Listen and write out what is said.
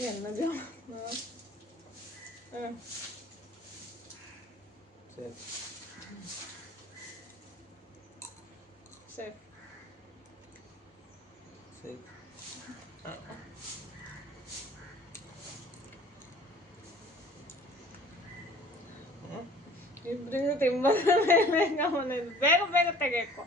Vieni, andiamo. No. Eh. Safe. Safe. Safe. Ah. Mm? Il brinco ti imbarazza e venga con il vero vero tegeco.